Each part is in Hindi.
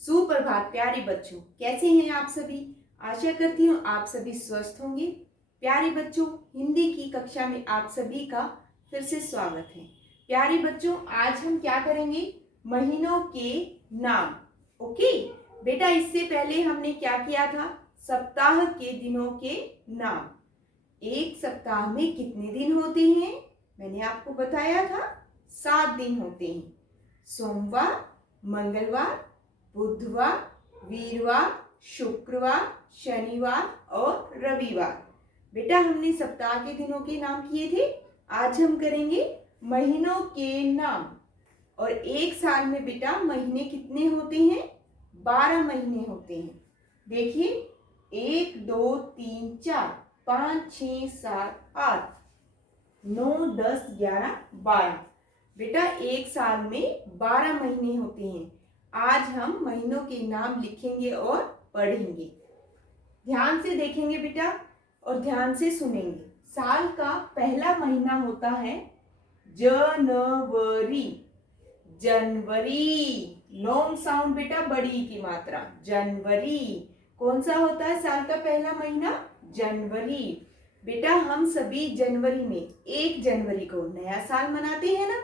सुप्रभात प्यारे बच्चों, कैसे हैं आप सभी। आशा करती हूँ आप सभी स्वस्थ होंगे। प्यारे बच्चों, हिंदी की कक्षा में आप सभी का फिर से स्वागत है। प्यारे बच्चों, आज हम क्या करेंगे, महीनों के नाम। ओके बेटा, इससे पहले हमने क्या किया था, सप्ताह के दिनों के नाम। एक सप्ताह में कितने दिन होते हैं, मैंने आपको बताया था 7 दिन होते हैं। सोमवार, मंगलवार, बुधवार, वीरवार, शुक्रवार, शनिवार और रविवार। बेटा, हमने सप्ताह के दिनों के नाम किए थे। आज हम करेंगे महीनों के नाम। और एक साल में बेटा महीने कितने होते हैं, 12 महीने होते हैं। देखिए, 1 2 3 4 5 6 7 8 9 10 11 12। बेटा एक साल में 12 महीने होते हैं। आज हम महीनों के नाम लिखेंगे और पढ़ेंगे। ध्यान से देखेंगे बेटा और ध्यान से सुनेंगे। साल का पहला महीना होता है जनवरी। जनवरी, लॉन्ग साउंड बेटा, बड़ी की मात्रा, जनवरी। कौन सा होता है साल का पहला महीना, जनवरी। बेटा हम सभी जनवरी में 1 जनवरी को नया साल मनाते हैं ना,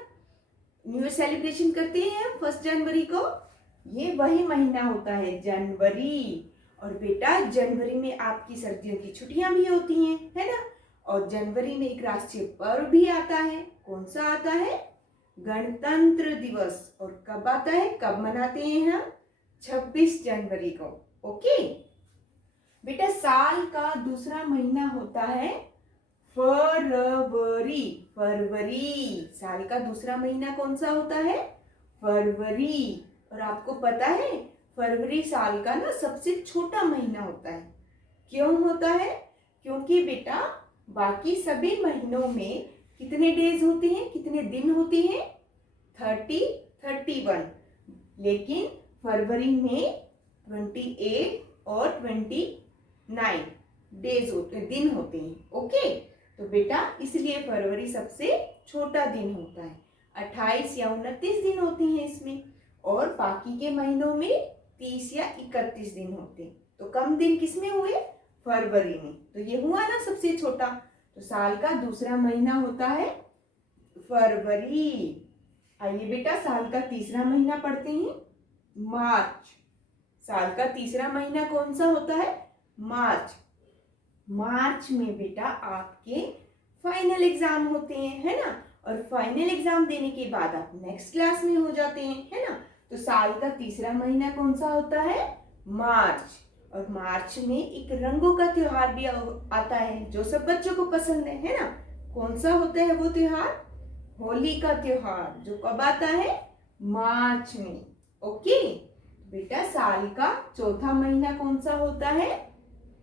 न्यू ईयर सेलिब्रेशन करते हैं हम 1 जनवरी को। ये वही महीना होता है जनवरी। और बेटा जनवरी में आपकी सर्दियों की छुट्टियां भी होती हैं, है ना। और जनवरी में एक राष्ट्रीय पर्व भी आता है। कौन सा आता है, गणतंत्र दिवस। और कब आता है, कब मनाते हैं हम, 26 जनवरी को। ओके बेटा, साल का दूसरा महीना होता है फरवरी। फरवरी, साल का दूसरा महीना कौन सा होता है, फरवरी। और आपको पता है फरवरी साल का ना सबसे छोटा महीना होता है। क्यों होता है, क्योंकि बेटा बाकी सभी महीनों में कितने डेज होते हैं, कितने दिन होते हैं, 30 31। लेकिन फरवरी में 28 और 29 डेज होते, दिन होते हैं। ओके, तो बेटा इसलिए फरवरी सबसे छोटा दिन होता है। 28 या 29 दिन होते हैं इसमें, और बाकी के महीनों में 30 या 31 दिन होते हैं। तो कम दिन किसमें हुए, फरवरी में। तो ये हुआ ना सबसे छोटा। तो साल का दूसरा महीना होता है फरवरी। आइए बेटा साल का तीसरा महीना पढ़ते हैं, मार्च। साल का तीसरा महीना कौन सा होता है, मार्च। मार्च में बेटा आपके फाइनल एग्जाम होते हैं, है ना। और फाइनल एग्जाम देने के बाद आप नेक्स्ट क्लास में हो जाते हैं, है ना। तो साल का तीसरा महीना कौन सा होता है, मार्च। और मार्च में एक रंगों का त्योहार भी आता है जो सब बच्चों को पसंद है ना। कौन सा होता है वो त्योहार, होली का त्योहार, जो कब आता है, मार्च में। ओके बेटा, साल का चौथा महीना कौन सा होता है,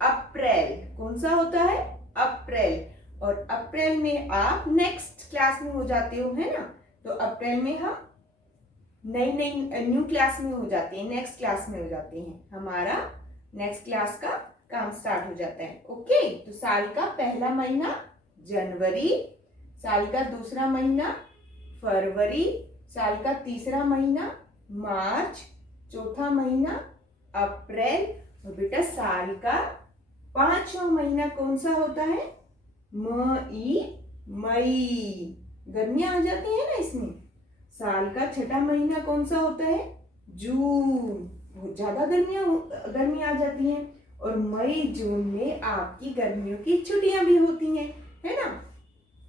अप्रैल। कौन सा होता है, अप्रैल। और अप्रैल में आप नेक्स्ट क्लास में हो जाते हो, है ना। तो अप्रैल में हम नई नई न्यू क्लास में हो जाते हैं, नेक्स्ट क्लास में हो जाते हैं। हमारा नेक्स्ट क्लास का काम स्टार्ट हो जाता है। ओके, तो साल का पहला महीना जनवरी, साल का दूसरा महीना फरवरी, साल का तीसरा महीना मार्च, चौथा महीना अप्रैल। और बेटा साल का पांचवा महीना कौन सा होता है, मई। गर्मियां आ जाती है ना इसमें। साल का छठा महीना कौन सा होता है, जून। बहुत ज्यादा गर्मी आ जाती हैं। और मई जून में आपकी गर्मियों की छुट्टियां भी होती हैं, है ना।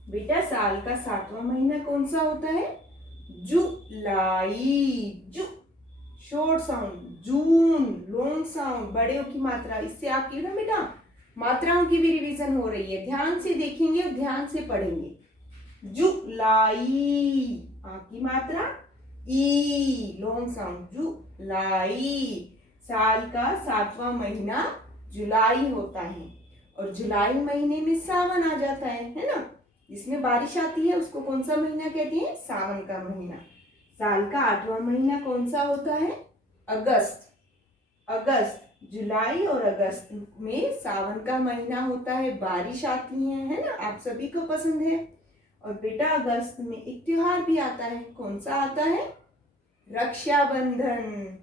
बेटा साल का सातवां महीना कौन सा होता है, जुलाई। जू शॉर्ट साउंड, जून लॉन्ग साउंड, बड़े की मात्रा। इससे आपकी ना बेटा मात्राओं की भी रिवीजन हो रही है। ध्यान से देखेंगे और ध्यान से पढ़ेंगे। जुलाई, आपकी मात्रा ई, लॉन्ग साउंड, जुलाई। साल का सातवां महीना जुलाई होता है। और जुलाई महीने में सावन आ जाता है ना। जिसमें बारिश आती है उसको कौन सा महीना कहते हैं, सावन का महीना। साल का आठवां महीना कौन सा होता है, अगस्त। अगस्त, जुलाई और अगस्त में सावन का महीना होता है, बारिश आती है ना, आप सभी को पसंद है। और बेटा अगस्त में एक त्योहार भी आता है। कौन सा आता है, रक्षाबंधन।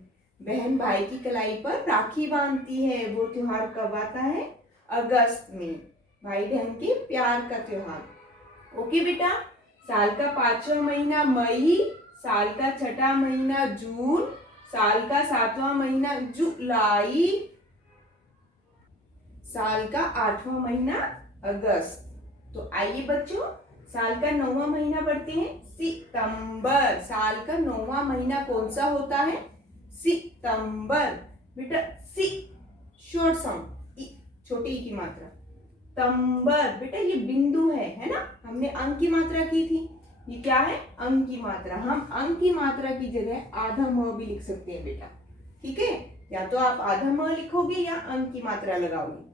बहन भाई की कलाई पर राखी बांधती है। वो त्योहार कब आता है? अगस्त में। भाई बहन के प्यार का त्योहार। ओके बेटा। साल का 5वां महीना मई, साल का 6ठा महीना जून, साल का 7वां महीना जुलाई, साल का 8वां महीना अगस्त। तो आइए बच्चों, साल का 9वां महीना पढ़ते हैं, सितंबर। साल का 9वां महीना कौन सा होता है? सितंबर। बेटा सी शॉर्ट साउंड, छोटी ई की मात्रा। तंबर, बेटा ये बिंदु है ना? हमने अंक की मात्रा की थी। ये क्या है? अंक की मात्रा। हम अंक की मात्रा की जगह आधा म भी लिख सकते हैं बेटा। ठीक है, या तो आप आधा म लिखोगे या अंक की मात्रा लगाओगे।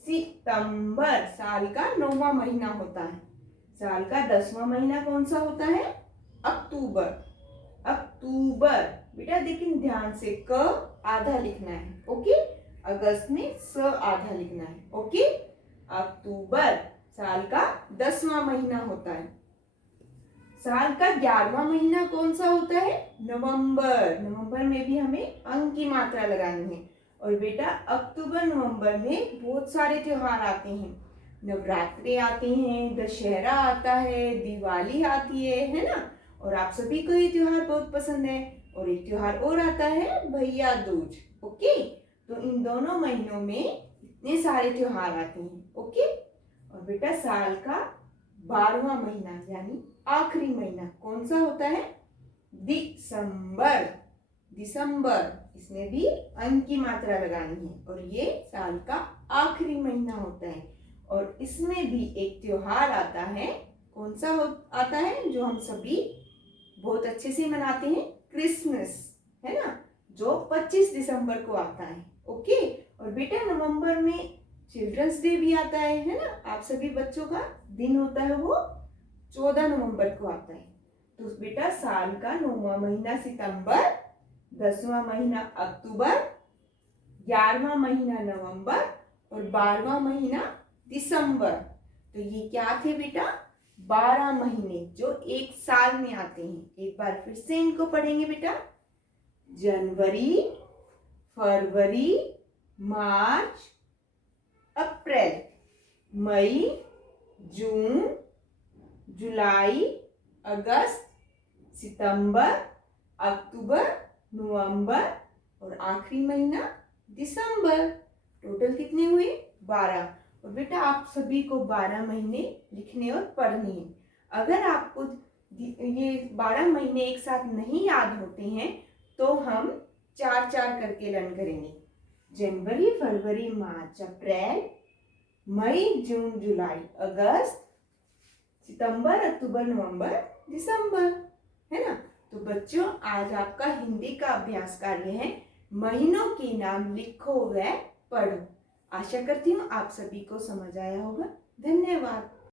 सितंबर साल का 9वां महीना होता है। साल का 10वां महीना कौन सा होता है? अक्टूबर। अक्टूबर। बेटा लेकिन ध्यान से क आधा लिखना है। ओके, अगस्त में स आधा लिखना है। ओके, अक्टूबर साल का 10वां महीना होता है। साल का 11वां महीना कौन सा होता है? नवंबर। नवंबर में भी हमें अंक की मात्रा लगानी है। और बेटा अक्टूबर नवंबर में बहुत सारे त्योहार आते हैं। नवरात्रि आते हैं, दशहरा आता है, दिवाली आती है ना? और आप सभी को ये त्योहार बहुत पसंद है। और एक त्योहार और आता है, भैया दूज। ओके, तो इन दोनों महीनों में इतने सारे त्योहार आते हैं। ओके, और बेटा साल का 12वां महीना यानी आखिरी महीना कौन सा होता है? दिसंबर। दिसंबर, इसमें भी अंक की मात्रा लगानी है। और ये साल का आखिरी महीना होता है। और इसमें भी एक त्योहार आता है। कौन सा आता है जो हम सभी बहुत अच्छे से मनाते हैं? क्रिसमस, है ना? जो 25 दिसंबर को आता है। ओके, और बेटा नवंबर में चिल्ड्रंस डे भी आता है ना? आप सभी बच्चों का दिन होता है, वो 14 नवंबर को आता है। तो बेटा साल का 9वां महीना सितंबर, 10वां महीना अक्टूबर, 11वां महीना नवंबर और 12वां महीना दिसंबर। तो ये क्या थे बेटा? 12 महीने जो एक साल में आते हैं। एक बार फिर से इनको पढ़ेंगे बेटा। जनवरी, फरवरी, मार्च, अप्रैल, मई, जून, जुलाई, अगस्त, सितंबर, अक्टूबर, नवंबर और आखिरी महीना दिसंबर। टोटल कितने हुए? 12। और बेटा आप सभी को 12 महीने लिखने और पढ़ने हैं। अगर आपको ये 12 महीने एक साथ नहीं याद होते हैं तो हम 4-4 करके लर्न करेंगे। जनवरी, फरवरी, मार्च, अप्रैल, मई, जून, जुलाई, अगस्त, सितंबर, अक्टूबर, नवंबर, दिसंबर, है ना? तो बच्चों आज आपका हिंदी का अभ्यास कार्य है, महीनों के नाम लिखो व पढ़ो। आशा करती हूँ आप सभी को समझ आया होगा। धन्यवाद।